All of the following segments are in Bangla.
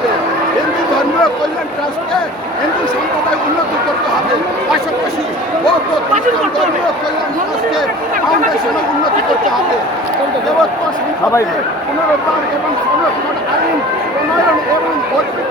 হবে। হিন্দু ধর্মীয় কল্যাণ ট্রাস্টকে হিন্দু সম্প্রদায় উন্নত করতে হবে। পাশাপাশি বৌদ্ধ খ্রিস্টান ধর্মীয় কল্যাণ ট্রাস্টকে ফাউন্ডেশনে উন্নতি করতে হবে। দেবত্ব সম্পত্তি পুনরুদ্ধার এবং সংরক্ষণ আইন প্রণয়ন এবং অর্পিত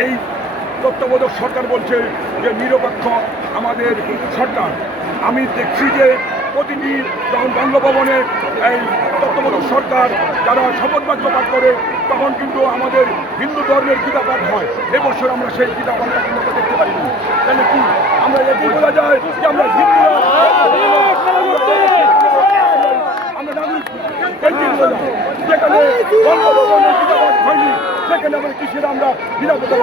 এই তত্ত্বাবধায়ক সরকার বলছে যে, নিরপেক্ষ আমাদের সরকার। আমি দেখছি যে, প্রতিটি যখন বঙ্গভবনে এই তত্ত্বাবধায়ক সরকার যারা শপথ বাক্য পাঠ করে, তখন কিন্তু আমাদের হিন্দু ধর্মের গীতা পাঠ হয়। এবছর আমরা সেই গীতা পাঠটা কিন্তু দেখতে পারি না তাহলে কি, আমরা এটি বলা যায় যে, আমরা হিন্দুরা আমরা নাগরিক এইটি বলা যায়। যেখানে বঙ্গভবনে গীতা পাঠ হয়নি সেখানে আমরা কিসের আমরা নিরাপত্তা